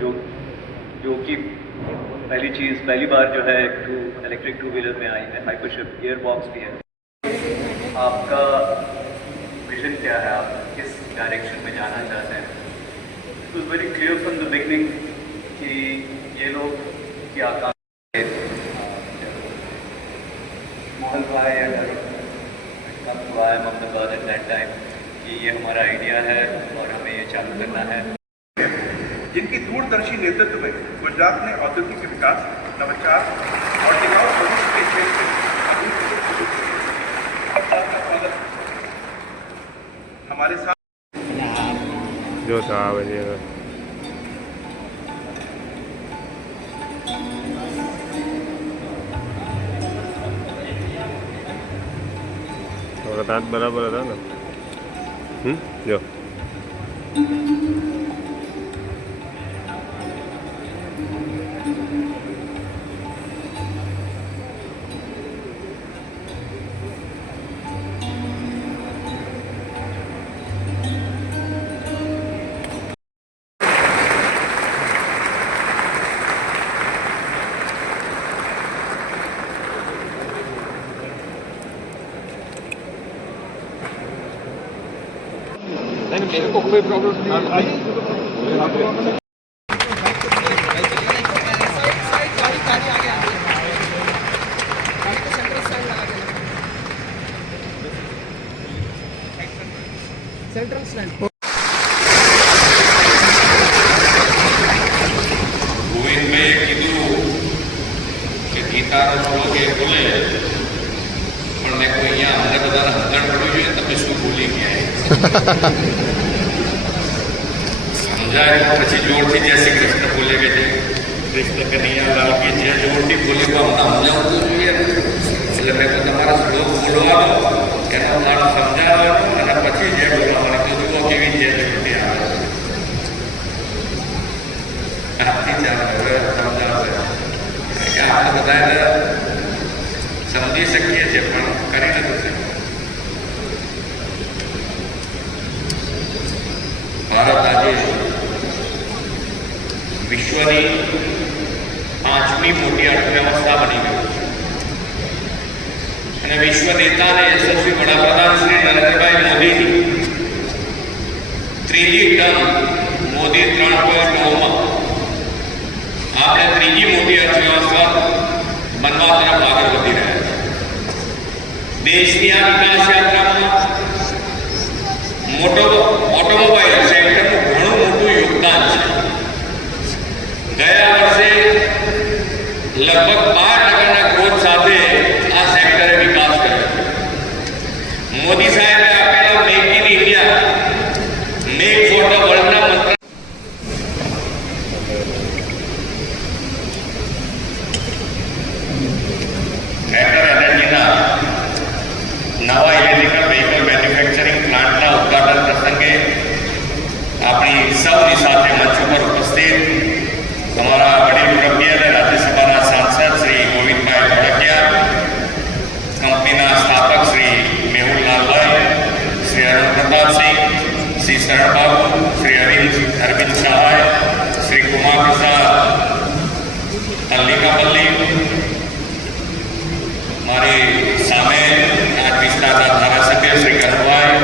जो जो कि पहली चीज़, पहली बार जो है टू इलेक्ट्रिक टू व्हीलर में आई है हाइपरशिप गियर बॉक्स भी है। आपका विजन क्या है? आप किस डायरेक्शन में जाना चाहते हैं? It was very clear from the beginning कि ये लोग की आकांक्षा ये हमारा आइडिया है और हमें ये चालू करना है। जिनकी दूरदर्शी नेतृत्व में गुजरात में औद्योगिक विकास नवाचार और टिकाऊ भविष्य के क्षेत्र हमारे साथ जो साहब बराबर था ना? 有 Neem ik ook mee, broer. સમજાય પછી જોરથી જય શ્રી કૃષ્ણ બોલે કે જય કૃષ્ણ કનૈયા લાલ કે જે જોરથી બોલે તો અમને સમજાવવું જોઈએ એટલે મેં તમારા શ્લોક બોલવાનો એનો અર્થ સમજાવવાનો અને પછી જે બોલવાનો તો જુઓ કેવી જે જોરથી આવે છે આપતી ચાલે સમજાવે આપણે બધાને સમજી શકીએ છીએ પણ કરી નથી શકીએ ભારત આજે વિશ્વની પાંચમી મોટી અર્થવ્યવસ્થા બની ગયું છે અને વિશ્વ નેતા અને યશસ્વી વડાપ્રધાન શ્રી નરેન્દ્રભાઈ મોદીની ત્રીજી ટર્મ મોદી ત્રણ પોઈન્ટ નવમાં આપણે ત્રીજી મોટી અર્થવ્યવસ્થા બનવા તરફ આગળ વધી રહ્યા છે દેશની આ વિકાસ યાત્રામાં મોટો Alec શરણબાબુ શ્રી અરવિંદ અરવિંદ સહાય શ્રી કુમાર પ્રસાદ અલ્લિકાપલ્લી મારી સામે આ વિસ્તારના ધારાસભ્ય શ્રી કનુભાઈ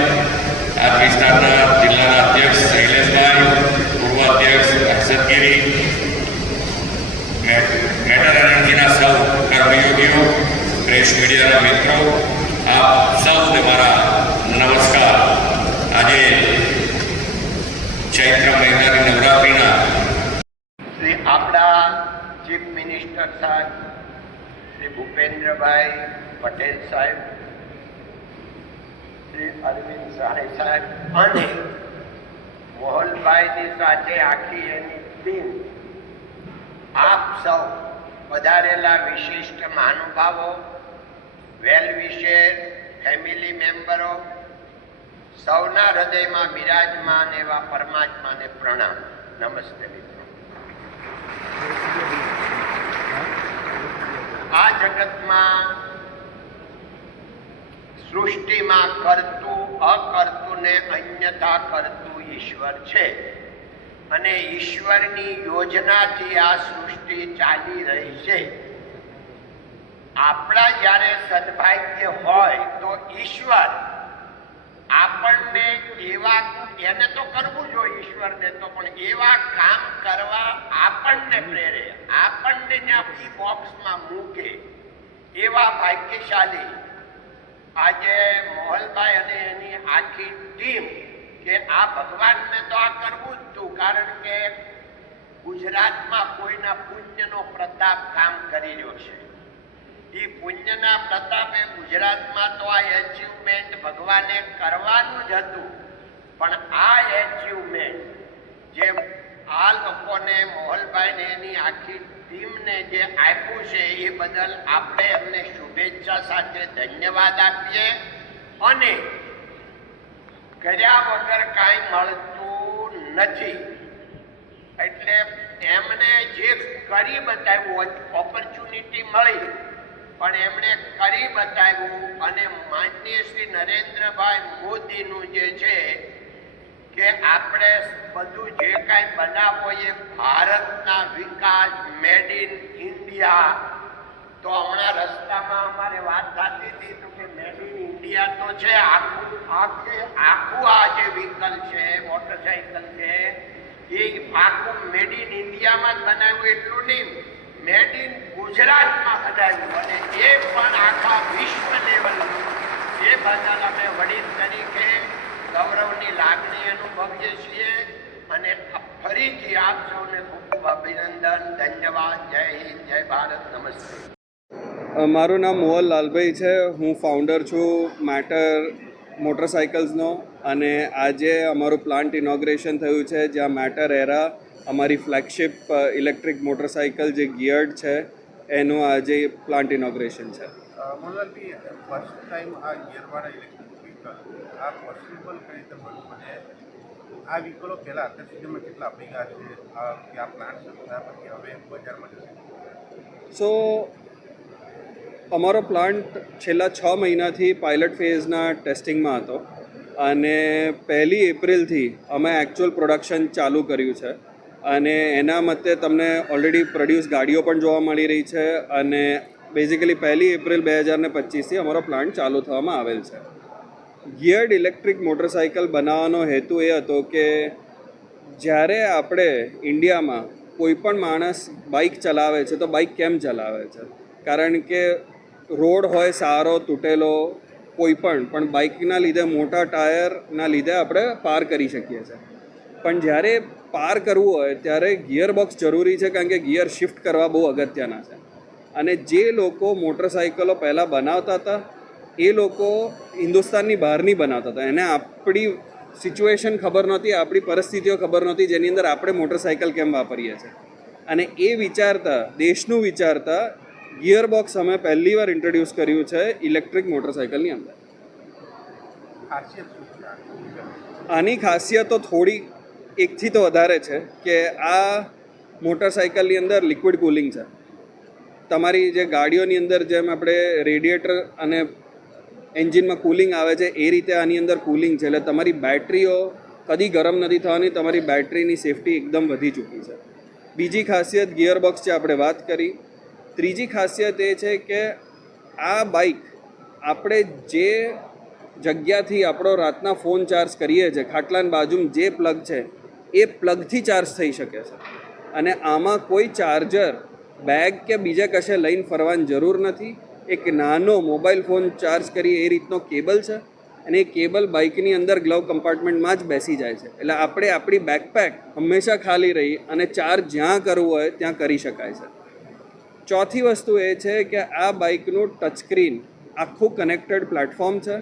આ વિસ્તારના જિલ્લાના અધ્યક્ષ શૈલેષભાઈ પૂર્વ અધ્યક્ષ હર્ષદગીરી મેટર એનર્જીના સૌ કર્મયોગીઓ પ્રેસ મીડિયાના મિત્રો આપ સૌને મારા નમસ્કાર આજે ચૈત્ર મહિનાની નવરાત્રિના શ્રી આપણા ચીફ મિનિસ્ટર સાહેબ શ્રી ભૂપેન્દ્રભાઈ પટેલ સાહેબ, શ્રી અરવિંદ સહાય સાહેબ, અને મોહનભાઈની સાથે આખી એની ટીમ આપ સૌ પધારેલા વિશિષ્ટ મહાનુભાવો, વેલ વિશેર ફેમિલી મેમ્બરો સૌના હૃદયમાં બિરાજમાન એવા પરમાત્માને પ્રણામ. નમસ્તે મિત્રો. આ જગતમાં સૃષ્ટિમાં કરતું અકર્તું ને અન્યથા કરતું ઈશ્વર છે. અને ઈશ્વરની યોજનાથી આ સૃષ્ટિ ચાલી રહી છે. આપણા જ્યારે સદભાગ્ય હોય તો ઈશ્વર આપણને એવા એને તો કરવું જોઈએ ઈશ્વરને તો, પણ એવા કામ કરવા આપણને પ્રેરે. આપણને ઈ બોક્સમાં મૂકે એવા ભાગ્યશાળી. આજે મોહલભાઈ અને એની આખી ટીમ કે આ ભગવાનને તો આ કરવું જ હતું કારણ કે ગુજરાતમાં કોઈના પુણ્યનો પ્રતાપ કામ કરી રહ્યો છે. એ પુણ્યના પ્રતાપે ગુજરાતમાં તો આ એચિવમેન્ટ ભગવાને કરવાનું જ હતું. પણ આ એચિવમેન્ટ જે આ લોકોને મોહલભાઈને એની આખી ટીમને જે આપ્યું છે એ બદલ આપણે એમને શુભેચ્છા સાથે ધન્યવાદ આપીએ અને કર્યા વગર કાંઈ મળતું નથી. એટલે એમને જે કરી બતાવ્યું ઓપોર્ચ્યુનિટી મળી. પણ એમણે કરી બતાવ્યું અને માનનીય શ્રી નરેન્દ્રભાઈ મોદીનું જે છે કે આપણે બધું જે કાંઈ બનાવો એ ભારતના વિકાસ મેડ ઇન ઇન્ડિયા તો હમણાં રસ્તામાં અમારે વાત થતી હતી તો કે મેડ ઇન ઇન્ડિયા તો છે આખું, આખે, આખું આ જે વ્હીકલ છે મોટરસાઇકલ છે, એ આખું મેડ ઇન ઇન્ડિયામાં જ બનાવ્યું, એટલું નહીં. મેડ ઇન ગુજરાતમાં બનાવ્યું અને એ પણ આખા વિશ્વ લેવલ એ બદલ અમે વડીલ તરીકે ગૌરવની લાગણી અનુભવીએ છીએ અને ફરીથી આપ સૌને ખૂબ ખૂબ અભિનંદન, ધન્યવાદ, જય હિન્દ, જય ભારત, નમસ્તે. મારું નામ મોહન લાલભાઈ છે. હું ફાઉન્ડર છું મેટર મોટરસાઇકલ્સનો અને આજે અમારું પ્લાન્ટ ઇનોગ્રેશન થયું છે જ્યાં મેટર એરા અમારી ફ્લેગશિપ ઇલેક્ટ્રિક મોટરસાઇકલ જે ગિયર્ડ છે એનું આજે પ્લાન્ટ ઇનોગ્રેશન છે. ફર્સ્ટ ટાઈમ આ ગિયરવાળા ઇલેક્ટ્રિક વ્હીકલ આ પોસિબલ કઈ રીતે બન્યું અને આ વ્હીકલો પહેલાં અત્યાર સુધીમાં કેટલા આપી છે કે આ પ્લાન્ટ શરૂ પછી હવે બજારમાં જશે. સો અમારો પ્લાન્ટ છેલ્લા છ મહિનાથી પાયલટ ફેઝના ટેસ્ટિંગમાં હતો. અને પહેલી એપ્રિલથી અમે એકચ્યુઅલ પ્રોડક્શન ચાલુ કર્યું છે. અને એના મતે તમને ઓલરેડી પ્રોડ્યુસ ગાડીઓ પણ જોવા મળી રહી છે અને બેઝિકલી પહેલી એપ્રિલ બે હજાર ને પચીસથી અમારો પ્લાન્ટ ચાલુ થવામાં આવેલ છે. ગિયર્ડ ઇલેક્ટ્રિક મોટરસાઇકલ બનાવવાનો હેતુ એ હતો કે જ્યારે આપણે ઇન્ડિયામાં કોઈ પણ માણસ બાઇક ચલાવે છે તો બાઇક કેમ ચલાવે છે? કારણ કે રોડ હોય સારો, તૂટેલો કોઈ પણ પણ બાઇકના લીધે મોટા ટાયરના લીધે આપણે પાર કરી શકીએ છીએ. પણ જ્યારે પાર કરવું હોય, ત્યારે ગિયર બોક્સ જરૂરી છે, કારણ કે ગિયર શિફ્ટ કરવા બહુ અગત્યના છે. અને જે લોકો મોટરસાઇકલો પહેલાં બનાવતા હતા, એ લોકો હિન્દુસ્તાનની બહારની બનાવતા હતા. એને આપણી સિચ્યુએશન ખબર નહોતી, આપણી પરિસ્થિતિઓ ખબર નહોતી, જેની અંદર આપણે મોટરસાઇકલ કેમ વાપરીએ છીએ? અને એ વિચારતા, દેશનું વિચારતા ગિયર બોક્સ અમે પહેલી વાર ઇન્ટ્રોડ્યુસ કર્યું છે ઇલેક્ટ્રિક મોટરસાઇકલની અંદર. તો આની ખાસિયતો થોડી એકથી તો વધારે છે કે આ મોટરસાઇકલની અંદર લિક્વિડ કુલિંગ છે. તમારી જે ગાડીઓની અંદર જેમ આપણે રેડિએટર અને એન્જિનમાં કુલિંગ આવે છે, એ રીતે આની અંદર કુલિંગ છે. એટલે તમારી બેટરીઓ કદી ગરમ નથી થવાની, તમારી બેટરીની સેફટી એકદમ વધી ચૂકી છે. બીજી ખાસિયત ગિયર બોક્સ જે આપણે વાત કરી ત્રીજી ખાસિયત એ છે કે આ બાઇક આપણે જે જગ્યાથી આપણો રાતના ફોન ચાર્જ કરીએ છીએ, ખાટલાની બાજુમાં જે પ્લગ છે, એ પ્લગથી ચાર્જ થઈ શકે છે. અને આમાં કોઈ ચાર્જર બેગ કે બીજે કશે લઈને ફરવાની જરૂર નથી. એક નાનો મોબાઈલ ફોન ચાર્જ કરી એ રીતનો કેબલ છે અને એ કેબલ બાઇકની અંદર ગ્લવ કમ્પાર્ટમેન્ટમાં જ બેસી જાય છે. એટલે આપણે આપણી બેકપેક હંમેશા ખાલી રહી અને ચાર્જ જ્યાં કરવું હોય ત્યાં કરી શકાય છે. ચોથી વસ્તુ એ છે કે આ બાઇકનું ટચસ્ક્રીન આખું કનેક્ટેડ પ્લેટફોર્મ છે.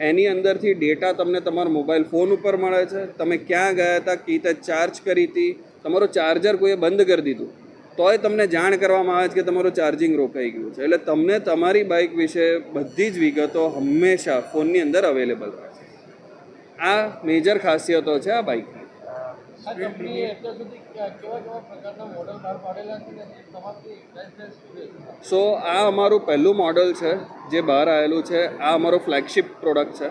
એની અંદરથી ડેટા તમને તમારા મોબાઈલ ફોન ઉપર મળે છે. તમે ક્યાં ગયા હતા, કઈ રીતે ચાર્જ કરી હતી, તમારો ચાર્જર કોઈએ બંધ કરી દીધું. તોય તમને જાણ કરવામાં આવે છે કે તમારું ચાર્જિંગ રોકાઈ ગયું છે. એટલે તમને તમારી બાઇક વિશે બધી જ વિગતો હંમેશા ફોનની અંદર અવેલેબલ રહે છે. આ મેજર ખાસિયતો છે આ બાઇકની. સો, આ અમારું પહેલું મોડલ છે, જે બહાર આવેલું છે. આ અમારો ફ્લેગશિપ પ્રોડક્ટ છે.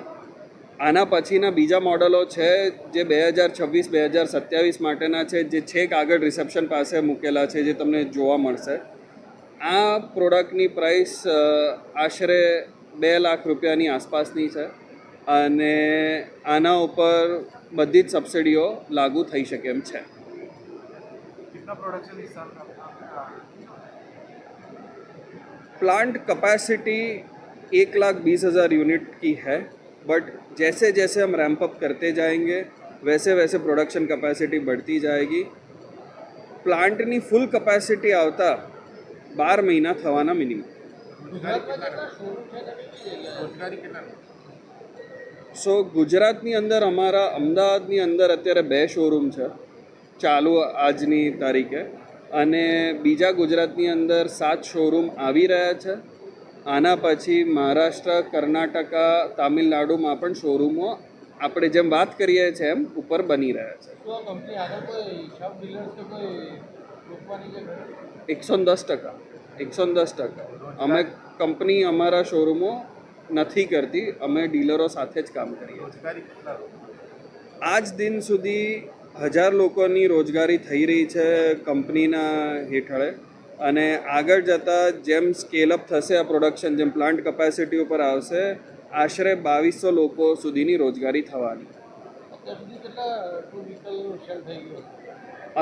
આના પછીના બીજા મોડલો છે, જે બે હજાર છવ્વીસ, બે હજાર સત્યાવીસ માટેના છે, જે છેક આગળ રિસેપ્શન પાસે મૂકેલા છે, જે તમને જોવા મળશે. આ પ્રોડક્ટની પ્રાઇસ આશરે બે લાખ રૂપિયાની આસપાસની છે. અને આના ઉપર બધી જ સબસિડીઓ લાગુ થઈ શકે એમ છે प्लांट कैपेसिटी एक लाख बीस हज़ार यूनिट की है बट जैसे जैसे हम रैंप अप करते जाएंगे वैसे वैसे प्रोडक्शन कैपेसिटी बढ़ती जाएगी પ્લાન્ટની ફૂલ કેપેસિટી આવતા બાર મહિના થવાના મિનિમમ રોજગારી કેટલા સો ગુજરાતની અંદર અમારા અમદાવાદની અંદર અત્યારે બે શોરૂમ છે. ચાલુ આજની તારીખે. અને બીજા ગુજરાતની અંદર સાત શોરૂમ આવી રહ્યા છે. આના પછી મહારાષ્ટ્ર કર્ણાટકા તામિલનાડુમાં પણ શોરૂમો આપણે જેમ વાત કરીએ છીએ એમ ઉપર બની રહ્યા છે? એકસો દસ ટકા. એકસો દસ ટકા. અમે કંપની અમારા શોરૂમો નથી કરતી અમે ડીલરો સાથે જ કામ કરીએ છીએ. આજ દિન સુધી હજાર લોકોની રોજગારી થઈ રહી છે કંપનીના હેઠળે. અને આગળ જતાં જેમ સ્કેલઅપ થશે આ પ્રોડક્શન જેમ પ્લાન્ટ કેપેસિટી ઉપર આવશે આશરે બાવીસો લોકો સુધીની રોજગારી થવાની.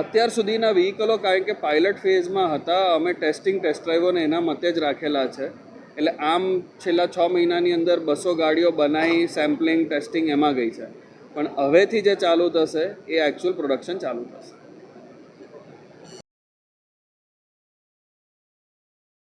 અત્યાર સુધીના વ્હીકલો કારણ કે પાયલટ ફેઝમાં હતા અમે ટેસ્ટિંગ ટેસ્ટ ડ્રાઈવોને એના મતે જ રાખેલા છે. એટલે આમ છેલ્લા છ મહિનાની અંદર બસો ગાડીઓ બનાવી સેમ્પલિંગ ટેસ્ટિંગ એમાં ગઈ છે. પણ હવેથી જે ચાલુ થશે, એ એકચ્યુઅલ પ્રોડક્શન ચાલુ થશે.